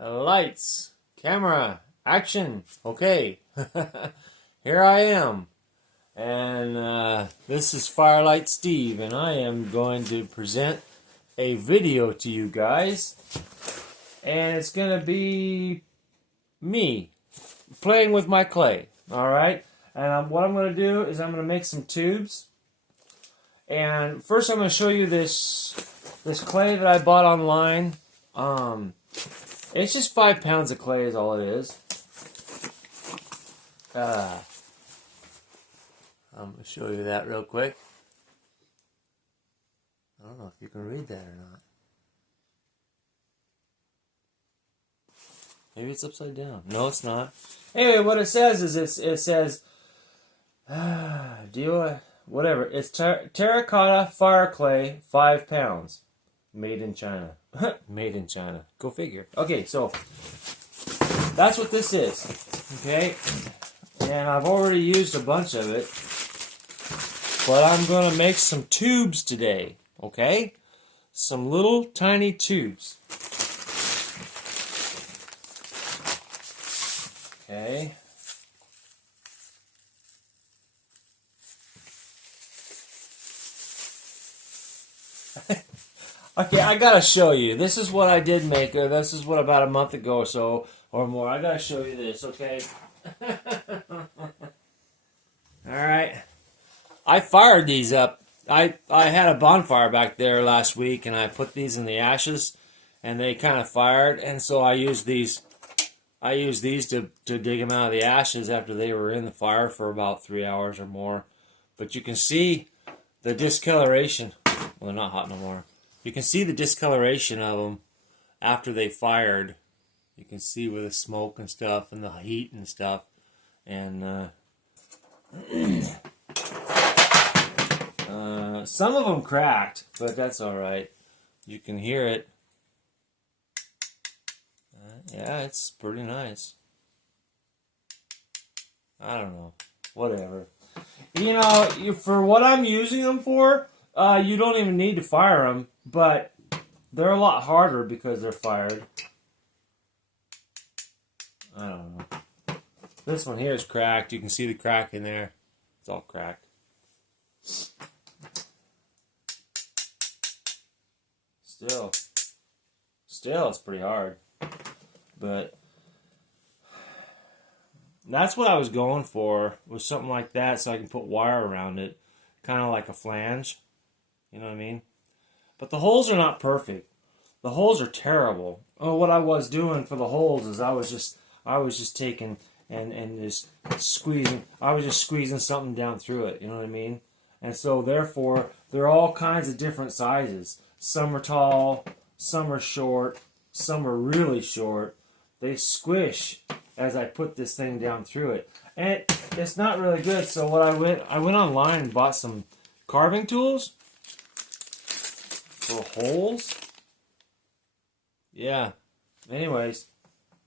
Lights, camera, action. Okay, here I am. And this is Firelight Steve, and I am going to present a video to you guys. And it's going to be me playing with my clay. Alright? And what I'm going to do is I'm going to make some tubes. And first I'm going to show you this clay that I bought online. It's just 5 pounds of clay is all it is. I'm going to show you that real quick. I don't know if you can read that or not. Maybe it's upside down. No, it's not. Anyway, what it says is it says, whatever. It's terracotta fire clay, 5 pounds. Made in China. Made in China. Go figure. Okay, so that's what this is. Okay? And I've already used a bunch of it. But I'm going to make some tubes today. Okay? Some little tiny tubes. Okay. Okay, I gotta show you. This is what I did make. This is what about a month ago or so, or more. I gotta show you this, okay? Alright. I fired these up. I had a bonfire back there last week, and I put these in the ashes, and they kind of fired, and so I used these. I used these to dig them out of the ashes after they were in the fire for about 3 hours or more. But you can see the discoloration. Well, they're not hot no more. You can see the discoloration of them after they fired. You can see with the smoke and stuff and the heat and stuff. And some of them cracked, but that's all right. You can hear it. Yeah, it's pretty nice. I don't know. Whatever. You know, for what I'm using them for, you don't even need to fire them, but they're a lot harder because they're fired. I don't know. This one here is cracked. You can see the crack in there. It's all cracked. Still, it's pretty hard. But that's what I was going for, was something like that so I can put wire around it. Kind of like a flange. You know what I mean? But the holes are not perfect. The holes are terrible. Oh, what I was doing for the holes is I was just taking and just squeezing. I was just squeezing something down through it. You know what I mean? And so therefore, they're all kinds of different sizes. Some are tall, some are short, some are really short. They squish as I put this thing down through it. And it's not really good, so what I went online and bought some carving tools for holes. Yeah. Anyways.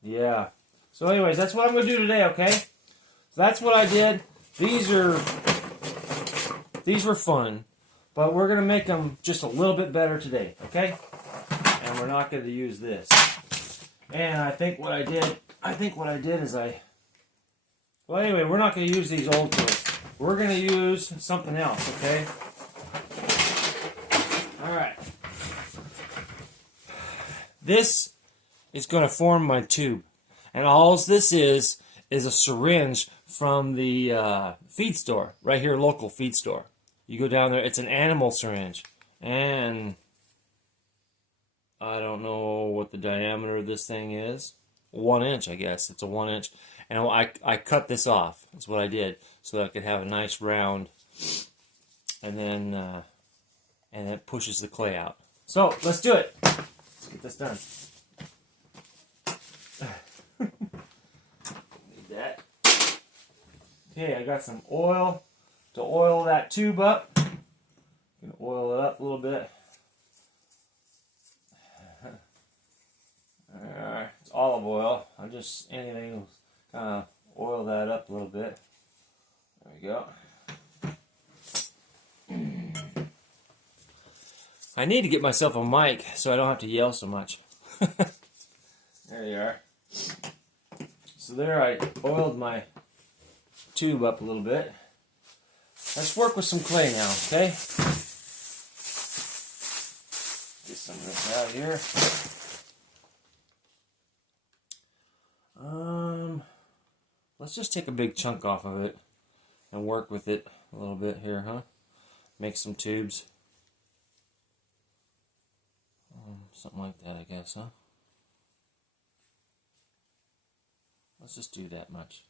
Yeah. So anyways, that's what I'm going to do today, okay? So that's what I did. These were fun, but we're going to make them just a little bit better today, okay? And we're not going to use this. And I think what I did is well, anyway, we're not going to use these old tools. We're going to use something else, okay? All right. This is going to form my tube. And all this is a syringe from the feed store, right here, local feed store. You go down there, it's an animal syringe. And I don't know what the diameter of this thing is. 1 inch, I guess. It's a 1 inch. And I cut this off. That's what I did. So that I could have a nice round. And then it pushes the clay out. So, let's do it. Let's get this done. Need that. Okay, I got some oil to oil that tube up. I'm going to oil it up a little bit. Alright, it's olive oil. Anything will kind of oil that up a little bit. There we go. I need to get myself a mic so I don't have to yell so much. There you are. So there, I oiled my tube up a little bit. Let's work with some clay now, okay? Get some of this out here. Let's just take a big chunk off of it and work with it a little bit here, huh? Make some tubes. Something like that, I guess, huh? Let's just do that much.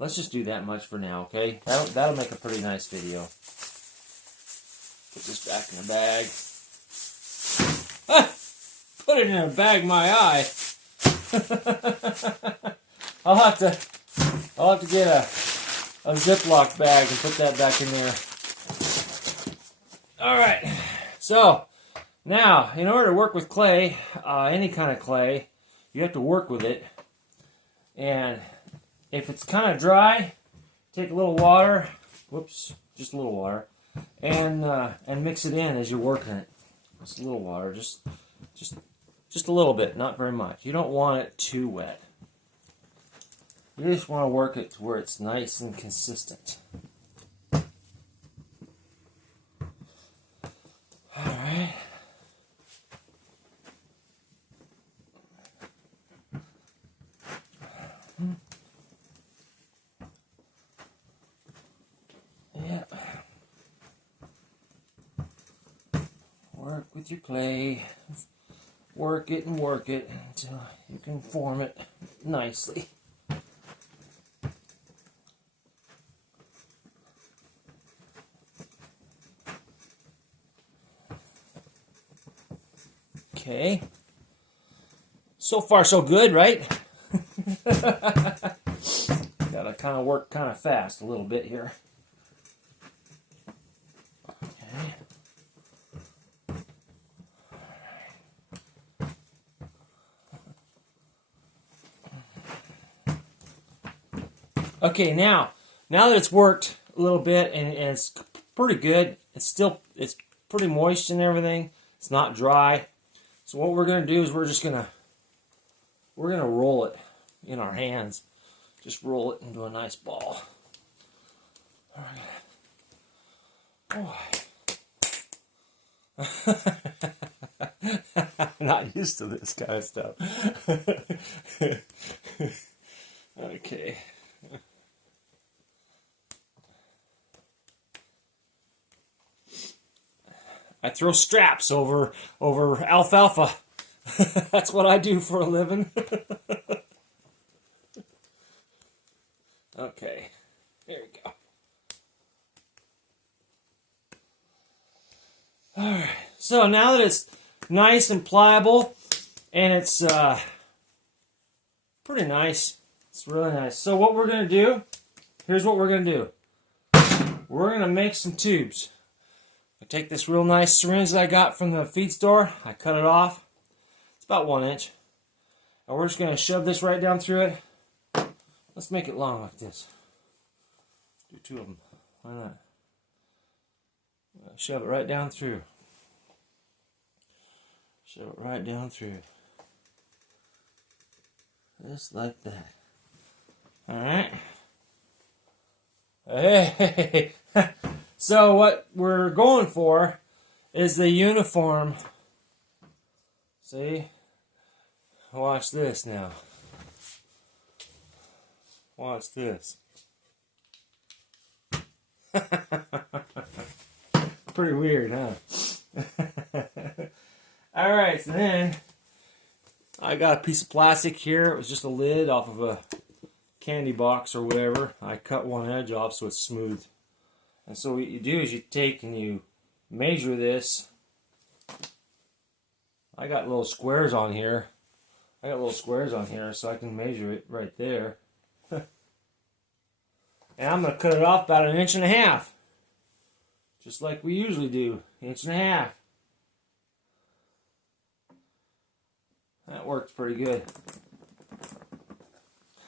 Let's just do that much for now, okay? That'll make a pretty nice video. Put this back in the bag. Ah! Put it in a bag, my eye. I'll have to get a Ziploc bag and put that back in there. All right. So now, in order to work with clay, any kind of clay, you have to work with it. And if it's kind of dry, take a little water. Whoops, just a little water, and mix it in as you're working it. Just a little water, just a little bit, not very much. You don't want it too wet. You just want to work it to where it's nice and consistent. All right. Yeah. Work with your clay. Work it and work it until you can form it nicely. Okay. So far, so good, right? Gotta kind of work kind of fast a little bit here. Okay. Okay, now that it's worked a little bit and it's pretty good, it's pretty moist and everything. It's not dry. So what we're gonna do is we're gonna roll it in our hands. Just roll it into a nice ball. All right. Oh. I'm not used to this kind of stuff. Okay. I throw straps over alfalfa. That's what I do for a living. Okay, there we go. All right, so now that it's nice and pliable, and it's pretty nice, it's really nice. So what we're gonna do, here's what we're gonna do. We're gonna make some tubes. I take this real nice syringe that I got from the feed store. I cut it off. It's about 1 inch. And we're just going to shove this right down through it. Let's make it long like this. Do 2 of them. Why not? Shove it right down through. Shove it right down through. Just like that. Alright. Hey! So what we're going for is the uniform. See? Watch this now. Watch this. Pretty weird, huh? Alright, so then I got a piece of plastic here. It was just a lid off of a candy box or whatever. I cut one edge off so it's smooth. And so what you do is you take and you measure this. I got little squares on here. So I can measure it right there. And I'm going to cut it off about 1.5 inches. Just like we usually do. 1.5 inches. That works pretty good.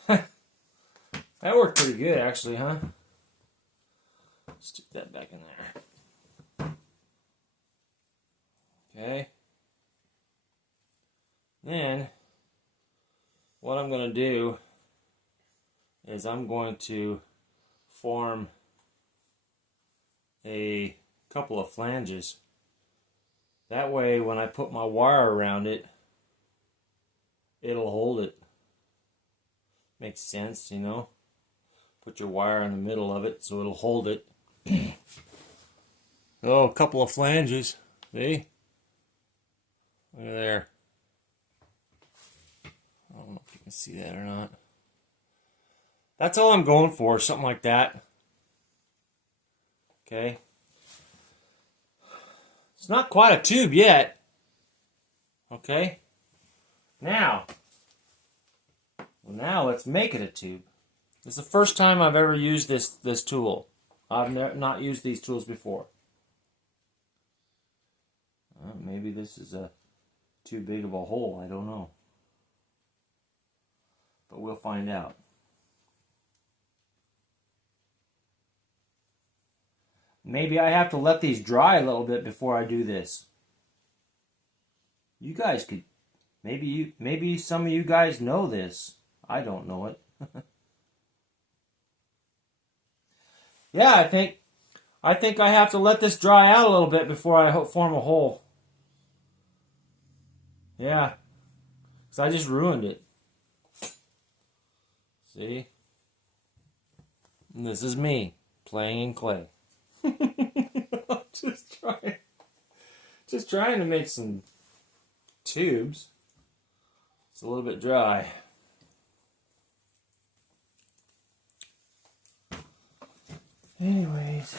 That worked pretty good actually, huh? Stick that back in there. Okay. Then what I'm going to do is I'm going to form a couple of flanges. That way when I put my wire around it, it'll hold it. Makes sense, you know? Put your wire in the middle of it so it'll hold it. Oh, a couple of flanges. See? Look at there. I don't know if you can see that or not. That's all I'm going for, something like that. Okay. It's not quite a tube yet. Okay. Now let's make it a tube. This is the first time I've ever used this tool. I've not used these tools before. Maybe this is too big of a hole. I don't know. But we'll find out. Maybe I have to let these dry a little bit before I do this. You guys could, maybe some of you guys know this. I don't know it. Yeah, I think I have to let this dry out a little bit before I form a hole. Yeah, because I just ruined it. See? And this is me playing in clay. just trying to make some tubes. It's a little bit dry. Anyways,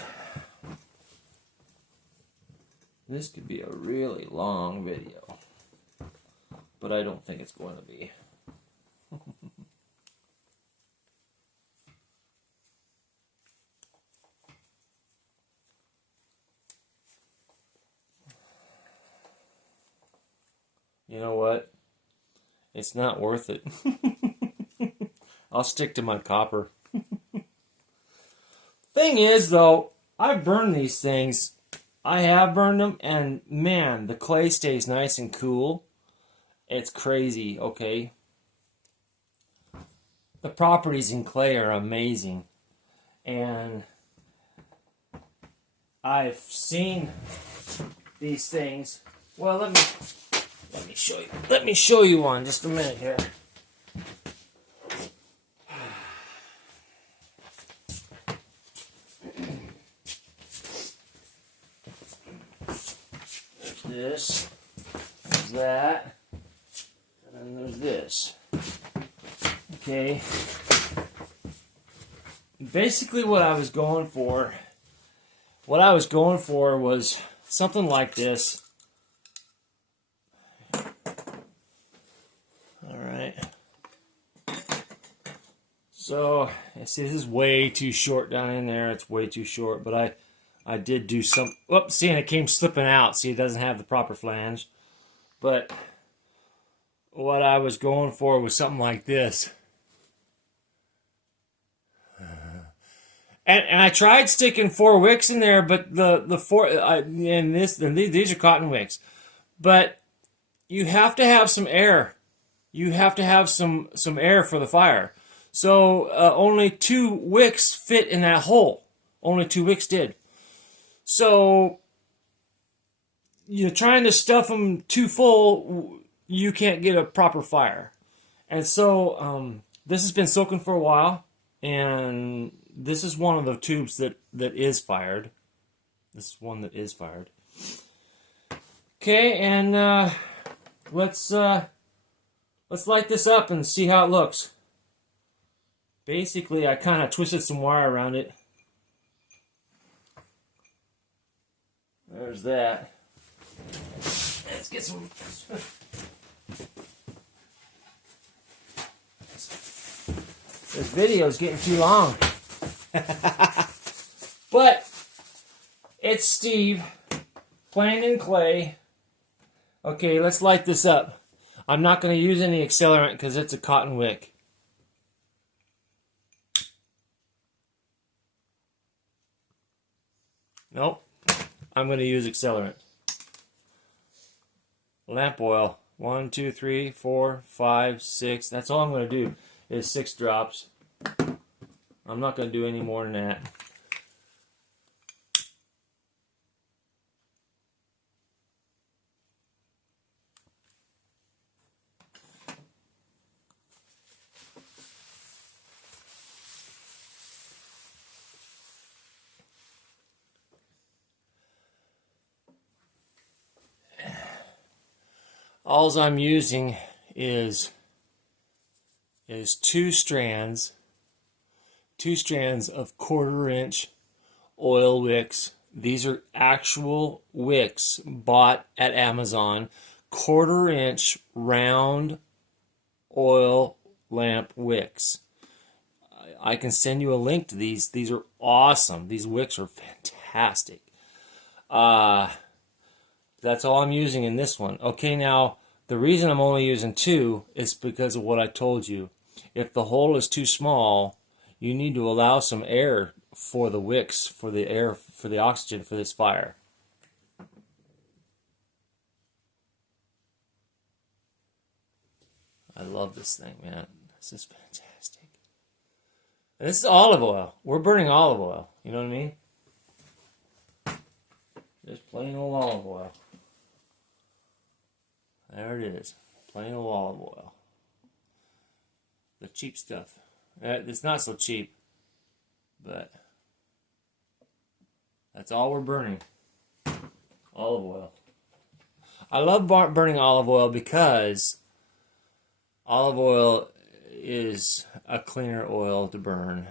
this could be a really long video, but I don't think it's going to be. You know what? It's not worth it. I'll stick to my copper. Thing is, though, I've burned these things. I have burned them, and man, the clay stays nice and cool. It's crazy, okay? The properties in clay are amazing. And I've seen these things. Well, let me show you. Let me show you one just a minute here. There's this, there's that, and then there's this. Okay. Basically what I was going for was something like this. Alright. So, see, this is way too short down in there. It's way too short, but I did do some... Whoops, see, and it came slipping out. See, it doesn't have the proper flange. But what I was going for was something like this. And I tried sticking 4 wicks in there, but these are cotton wicks. But you have to have some air. You have to have some air for the fire. So only 2 wicks fit in that hole. Only 2 wicks did. So you're trying to stuff them too full, you can't get a proper fire. And so this has been soaking for a while, and this is one of the tubes that is fired. This is one that is fired. Okay, and let's light this up and see how it looks. Basically, I kind of twisted some wire around it. There's that. Let's get some. This video is getting too long. But it's Steve playing in clay. Okay, let's light this up. I'm not going to use any accelerant because it's a cotton wick. Nope. I'm going to use accelerant. Lamp oil. 1, 2, 3, 4, 5, 6. That's all I'm going to do is 6 drops. I'm not going to do any more than that. All I'm using is 2 strands of 1/4-inch oil wicks. These are actual wicks bought at Amazon, 1/4-inch round oil lamp wicks. I can send you a link to these. These are awesome. These wicks are fantastic. That's all I'm using in this one. Okay, now, the reason I'm only using 2 is because of what I told you. If the hole is too small, you need to allow some air for the wicks, for the air, for the oxygen for this fire. I love this thing, man. This is fantastic. And this is olive oil. We're burning olive oil. You know what I mean? Just plain old olive oil. There it is. Plain old olive oil. The cheap stuff. It's not so cheap, but that's all we're burning. Olive oil. I love burning olive oil because olive oil is a cleaner oil to burn.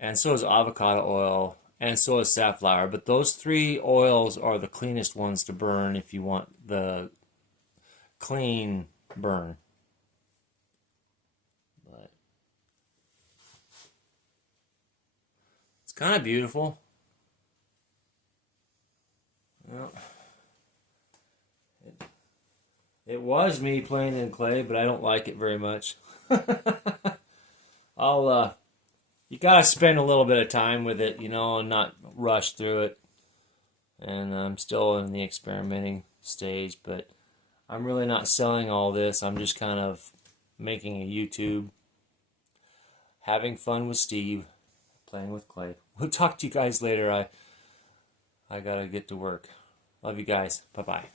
And so is avocado oil. And so is safflower. But those 3 oils are the cleanest ones to burn if you want the clean burn. But it's kind of beautiful. Well, it was me playing in clay, but I don't like it very much. You gotta spend a little bit of time with it, you know, and not rush through it. And I'm still in the experimenting stage, but I'm really not selling all this. I'm just kind of making a YouTube, having fun with Steve, playing with clay. We'll talk to you guys later. I gotta get to work. Love you guys. Bye-bye.